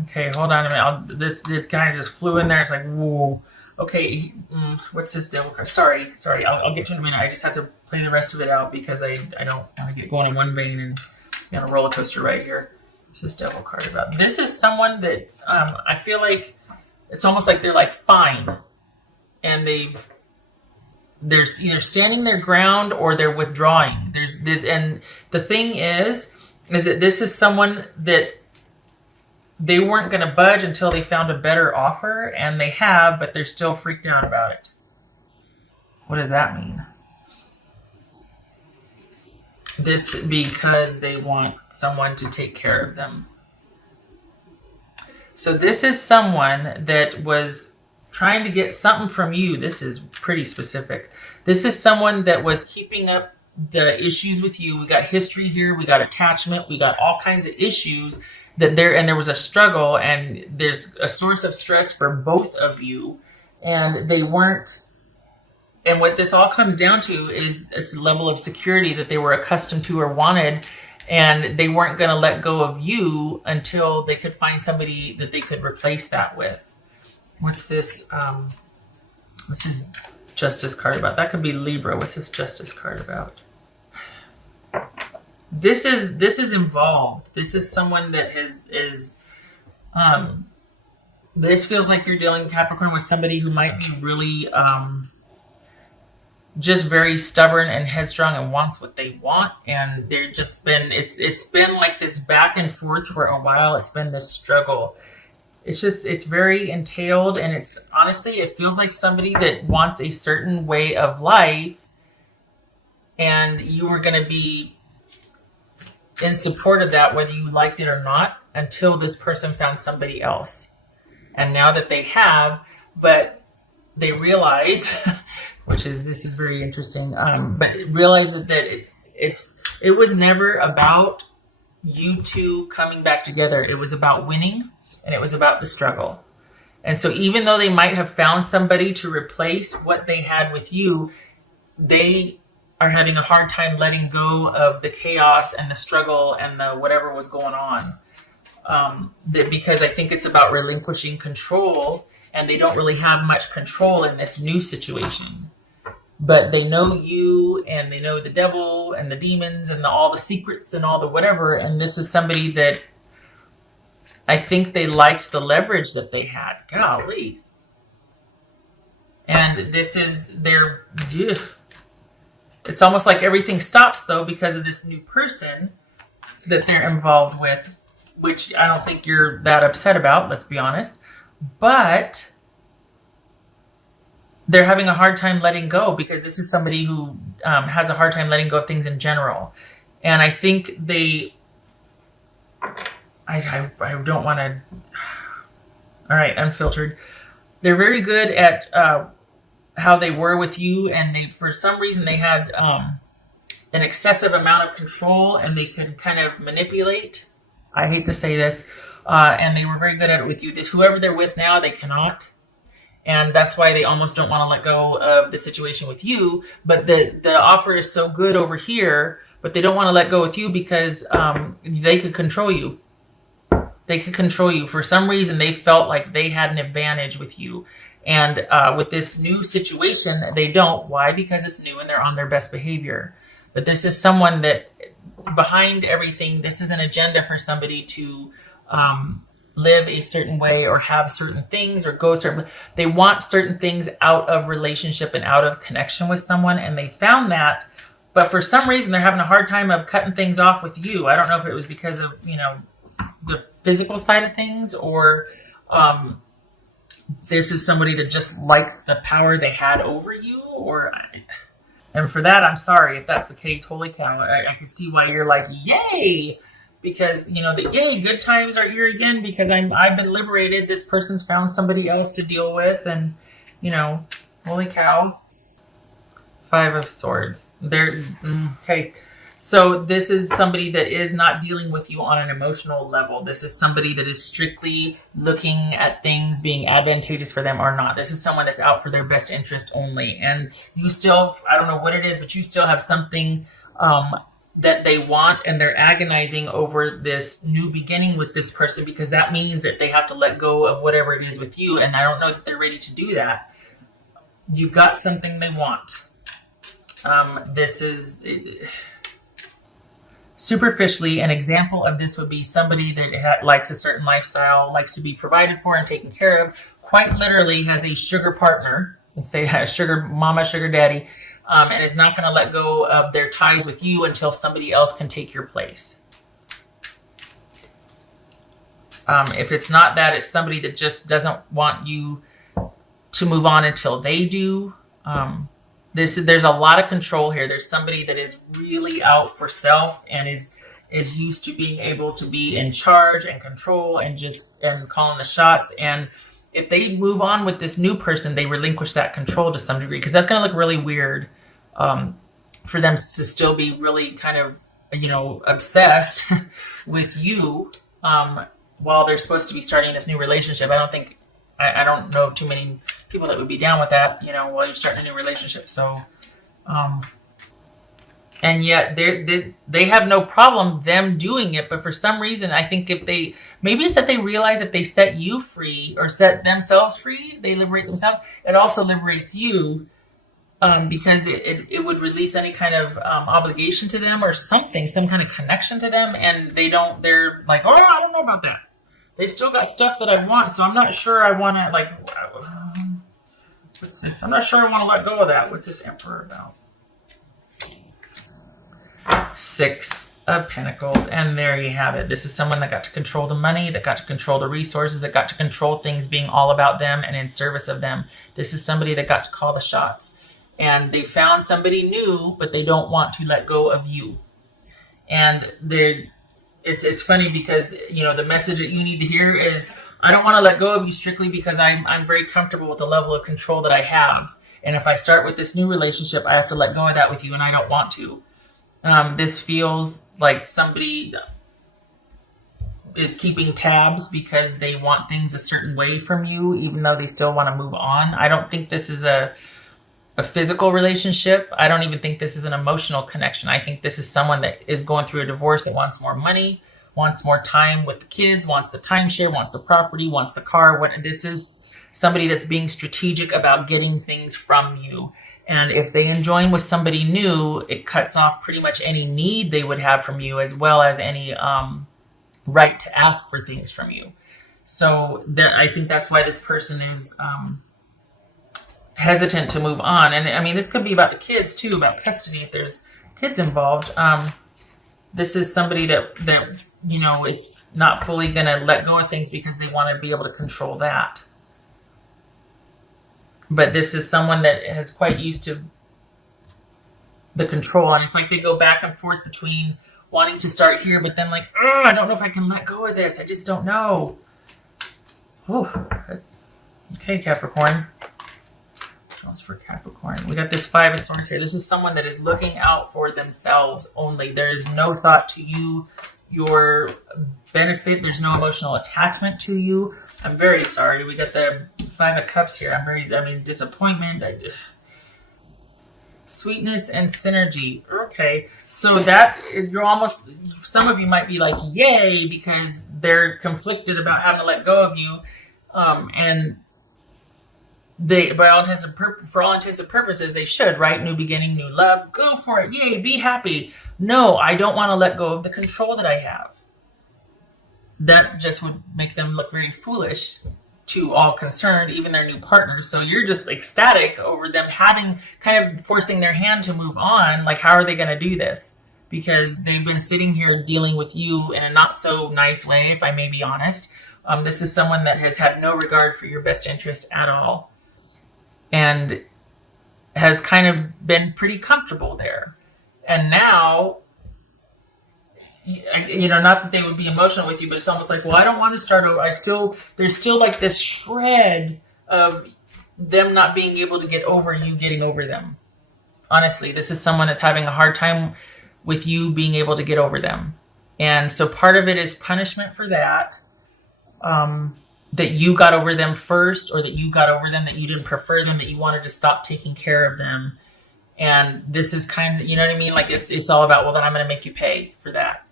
Okay, hold on a minute. This guy just flew in there. It's like, whoa. Okay, what's this devil card? Sorry. I'll get to it in a minute. I just have to play the rest of it out because I don't want to get going in one vein and be on a roller coaster right here. What's this devil card about? This is someone that I feel like it's almost like they're like fine, and they're either standing their ground or they're withdrawing. There's this, and the thing is that this is someone that they weren't going to budge until they found a better offer, and they have, but they're still freaked out about it. What does that mean? This because they want someone to take care of them. So this is someone that was trying to get something from you. This is pretty specific. This is someone that was keeping up the issues with you. We got history here. We got attachment. We got all kinds of issues that there was a struggle, and there's a source of stress for both of you, and they weren't. And what this all comes down to is this level of security that they were accustomed to or wanted, and they weren't going to let go of you until they could find somebody that they could replace that with. What's this? What's his Justice card about? That could be Libra. What's this Justice card about? This is involved. This is someone that is this feels like you're dealing, Capricorn, with somebody who might be really just very stubborn and headstrong and wants what they want, and they're just been it's been like this back and forth for a while. It's been this struggle. It's very entailed, and it's honestly, it feels like somebody that wants a certain way of life, and you were going to be in support of that, whether you liked it or not, until this person found somebody else. And now that they have, but they realize, this is very interesting, but realize that it was never about you two coming back together. It was about winning, and it was about the struggle. And so even though they might have found somebody to replace what they had with you, they are having a hard time letting go of the chaos and the struggle and the whatever was going on. Because I think it's about relinquishing control, and they don't really have much control in this new situation. But they know you, and they know the devil and the demons and all the secrets and all the whatever. And this is somebody that I think they liked the leverage that they had. Golly. And this is their... Ugh. It's almost like everything stops, though, because of this new person that they're involved with, which I don't think you're that upset about, let's be honest. But they're having a hard time letting go, because this is somebody who has a hard time letting go of things in general. And I think I don't want to... All right, unfiltered. They're very good at... how they were with you, and they, for some reason, they had an excessive amount of control, and they could kind of manipulate. I hate to say this, and they were very good at it with you. Whoever they're with now, they cannot, and that's why they almost don't want to let go of the situation with you. But the offer is so good over here, but they don't want to let go with you because they could control you. They could control you. For some reason, they felt like they had an advantage with you. And with this new situation, they don't. Why? Because it's new and they're on their best behavior. But this is someone that, behind everything, this is an agenda for somebody to live a certain way or have certain things or go certain... They want certain things out of relationship and out of connection with someone, and they found that. But for some reason, they're having a hard time of cutting things off with you. I don't know if it was because of, the physical side of things, or... this is somebody that just likes the power they had over you, and for that, I'm sorry if that's the case. Holy cow. I can see why you're like, yay, because, the yay, good times are here again, because I've been liberated. This person's found somebody else to deal with, and, holy cow. 5 of Swords. Okay. So this is somebody that is not dealing with you on an emotional level. This is somebody that is strictly looking at things being advantageous for them or not. This is someone that's out for their best interest only. And you still, I don't know what it is, but you still have something that they want, and they're agonizing over this new beginning with this person because that means that they have to let go of whatever it is with you. And I don't know that they're ready to do that. You've got something they want. This is superficially an example of this would be somebody that likes a certain lifestyle, likes to be provided for and taken care of, quite literally has a sugar partner, let's say a sugar mama, sugar daddy, and is not going to let go of their ties with you until somebody else can take your place. If it's not that, it's somebody that just doesn't want you to move on until they do. There's a lot of control here. There's somebody that is really out for self and is used to being able to be in charge and control and calling the shots. And if they move on with this new person, they relinquish that control to some degree, because that's going to look really weird for them to still be really kind of, obsessed with you while they're supposed to be starting this new relationship. I don't know too many people that would be down with that, while you're starting a new relationship. So, and yet they have no problem them doing it. But for some reason, I think maybe it's that they realize if they set you free or set themselves free, they liberate themselves. It also liberates you, because it would release any kind of obligation to them or something, some kind of connection to them. And they're like, oh, I don't know about that. They still got stuff that I want, so I'm not sure I want to, what's this? I'm not sure I want to let go of that. What's this Emperor about? 6 of Pentacles, and there you have it. This is someone that got to control the money, that got to control the resources, that got to control things being all about them and in service of them. This is somebody that got to call the shots. And they found somebody new, but they don't want to let go of you. And it's funny because, the message that you need to hear is, I don't want to let go of you strictly because I'm very comfortable with the level of control that I have. And if I start with this new relationship, I have to let go of that with you, and I don't want to. This feels like somebody is keeping tabs because they want things a certain way from you, even though they still want to move on. I don't think this is a physical relationship. I don't even think this is an emotional connection. I think this is someone that is going through a divorce that wants more money, wants more time with the kids, wants the timeshare, wants the property, wants the car. This is somebody that's being strategic about getting things from you. And if they join with somebody new, it cuts off pretty much any need they would have from you, as well as any right to ask for things from you. So I think that's why this person is hesitant to move on. And I mean, this could be about the kids too, about custody if there's kids involved. This is somebody that is not fully going to let go of things because they want to be able to control that. But this is someone that is quite used to the control. And it's like they go back and forth between wanting to start here, but then like, oh, I don't know if I can let go of this. I just don't know. Oh, okay, Capricorn. For Capricorn, we got this 5 of Swords here. This is someone that is looking out for themselves only. There is no thought to you, your benefit. There's no emotional attachment to you. I'm very sorry. We got the 5 of Cups here. Disappointment. Sweetness and synergy. Okay, so that some of you might be like, yay, because they're conflicted about having to let go of you, and they, for all intents and purposes, they should, right? New beginning, new love. Go for it. Yay, be happy. No, I don't want to let go of the control that I have. That just would make them look very foolish to all concerned, even their new partners. So you're just ecstatic over them kind of forcing their hand to move on. Like, how are they going to do this? Because they've been sitting here dealing with you in a not so nice way, if I may be honest. This is someone that has had no regard for your best interest at all, and has kind of been pretty comfortable there. And now, not that they would be emotional with you, but it's almost like, well, I don't want to start over. There's still like this shred of them not being able to get over you getting over them. Honestly, this is someone that's having a hard time with you being able to get over them. And so part of it is punishment for that. That you got over them first, or that you got over them, that you didn't prefer them, that you wanted to stop taking care of them. And this is kind of, you know what I mean? Like it's all about, well, then I'm going to make you pay for that.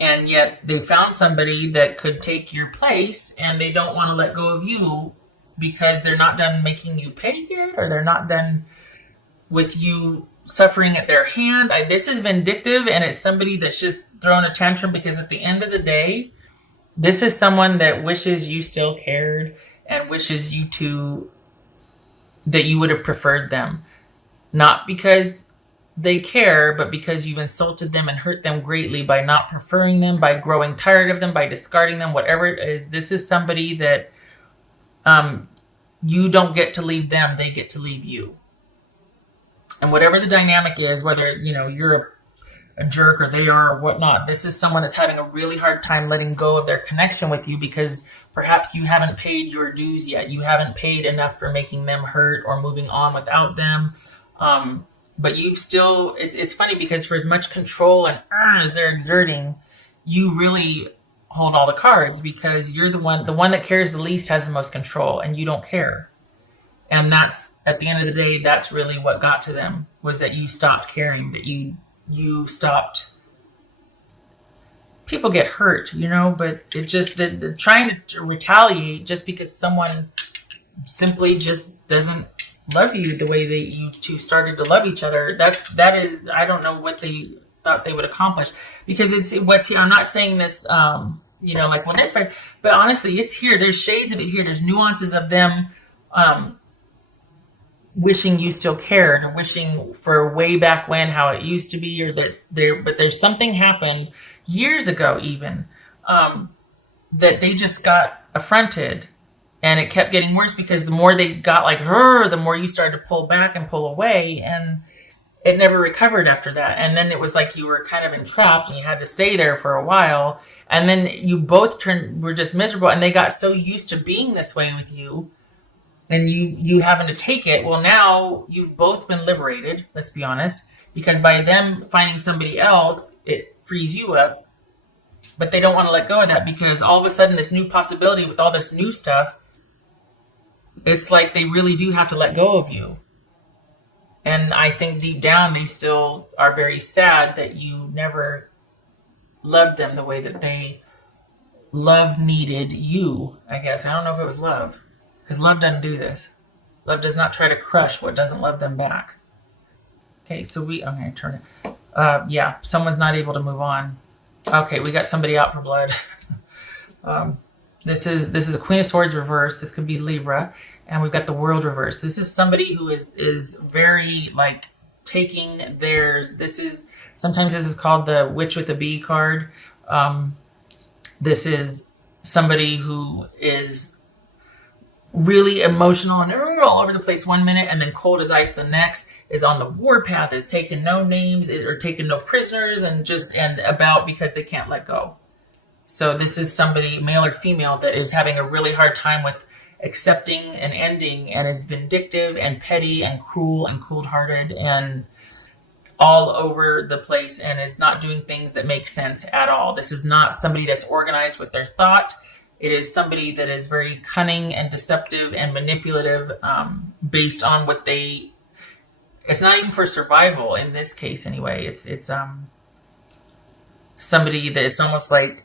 And yet they found somebody that could take your place, and they don't want to let go of you because they're not done making you pay yet, or they're not done with you suffering at their hand. This is vindictive, and it's somebody that's just throwing a tantrum because at the end of the day, this is someone that wishes you still cared and wishes that you would have preferred them. Not because they care, but because you've insulted them and hurt them greatly by not preferring them, by growing tired of them, by discarding them, whatever it is. This is somebody that you don't get to leave them, they get to leave you. And whatever the dynamic is, whether you're a jerk or they are or whatnot, this is someone that's having a really hard time letting go of their connection with you because perhaps you haven't paid your dues yet. You haven't paid enough for making them hurt or moving on without them. But you've still, it's funny because for as much control and as they're exerting, you really hold all the cards because you're the one that cares the least has the most control, and you don't care. And that's, at the end of the day, that's really what got to them, was that you stopped caring, that you stopped. People get hurt, but it just, the trying to retaliate just because someone simply just doesn't love you the way that you two started to love each other. That is, I don't know what they thought they would accomplish, because it's what's here. I'm not saying this, like when this, but honestly, it's here. There's shades of it here. There's nuances of them, wishing you still cared, or wishing for way back when how it used to be, or that but there's something happened years ago even, that they just got affronted, and it kept getting worse because the more they got like her, the more you started to pull back and pull away, and it never recovered after that. And then it was like you were kind of entrapped and you had to stay there for a while, and then you both were just miserable, and they got so used to being this way with you, and you having to take it. Well, now you've both been liberated, let's be honest, because by them finding somebody else, it frees you up. But they don't want to let go of that because all of a sudden this new possibility with all this new stuff, it's like they really do have to let go of you. And I think deep down they still are very sad that you never loved them the way that they needed you, I guess. I don't know if it was love. Because love doesn't do this. Love does not try to crush what doesn't love them back. Okay, so I'm going to turn it. Yeah, someone's not able to move on. Okay, we got somebody out for blood. This is a Queen of Swords reverse. This could be Libra. And we've got the World reverse. This is somebody who is very, like, taking theirs. Sometimes this is called the Witch with a Bee card. This is somebody who is really emotional and all over the place one minute, and then cold as ice the next, is on the warpath, is taking no names or taking no prisoners, and about because they can't let go. So this is somebody, male or female, that is having a really hard time with accepting an ending, and is vindictive and petty and cruel and cold-hearted and all over the place, and is not doing things that make sense at all. This is not somebody that's organized with their thought. It is somebody that is very cunning and deceptive and manipulative, based on what it's not even for survival in this case anyway. It's somebody that it's almost like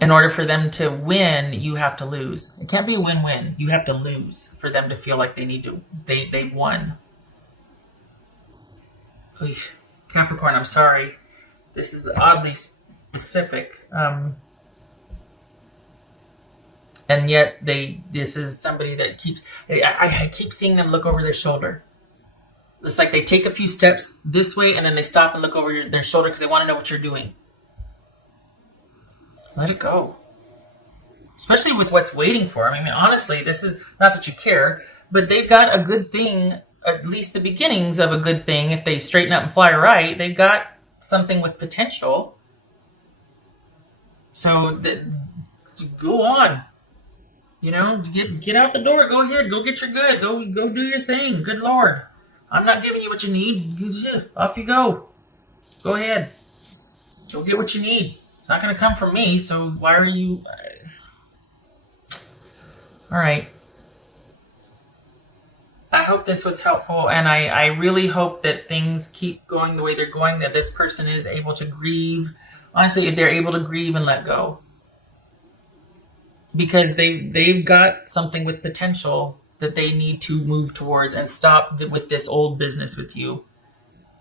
in order for them to win, you have to lose. It can't be a win-win. You have to lose for them to feel like they've won. Capricorn, I'm sorry. This is oddly specific. And yet this is somebody that I keep seeing them look over their shoulder. It's like they take a few steps this way and then they stop and look over their shoulder because they want to know what you're doing. Let it go. Especially with what's waiting for them. I mean, honestly, this is not that you care, but they've got a good thing, at least the beginnings of a good thing. If they straighten up and fly right, they've got something with potential. So go on. Get out the door. Go ahead. Go get your good. Go do your thing. Good Lord. I'm not giving you what you need. Off you go. Go ahead. Go get what you need. It's not going to come from me, so why are you... All right. I hope this was helpful, and I really hope that things keep going the way they're going, that this person is able to grieve. Honestly, they're able to grieve and let go. Because they've got something with potential that they need to move towards and stop with this old business with you.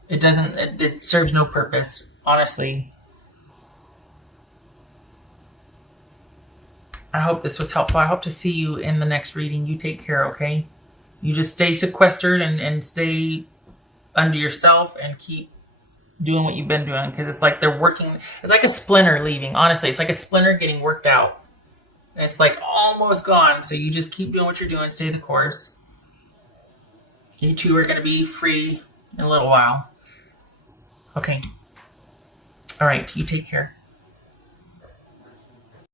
It serves no purpose, honestly. I hope this was helpful. I hope to see you in the next reading. You take care, okay? You just stay sequestered and stay under yourself and keep doing what you've been doing, because it's like they're working. It's like a splinter leaving. Honestly, it's like a splinter getting worked out. And it's like almost gone. So you just keep doing what you're doing. Stay the course. You two are going to be free in a little while. Okay. All right. You take care.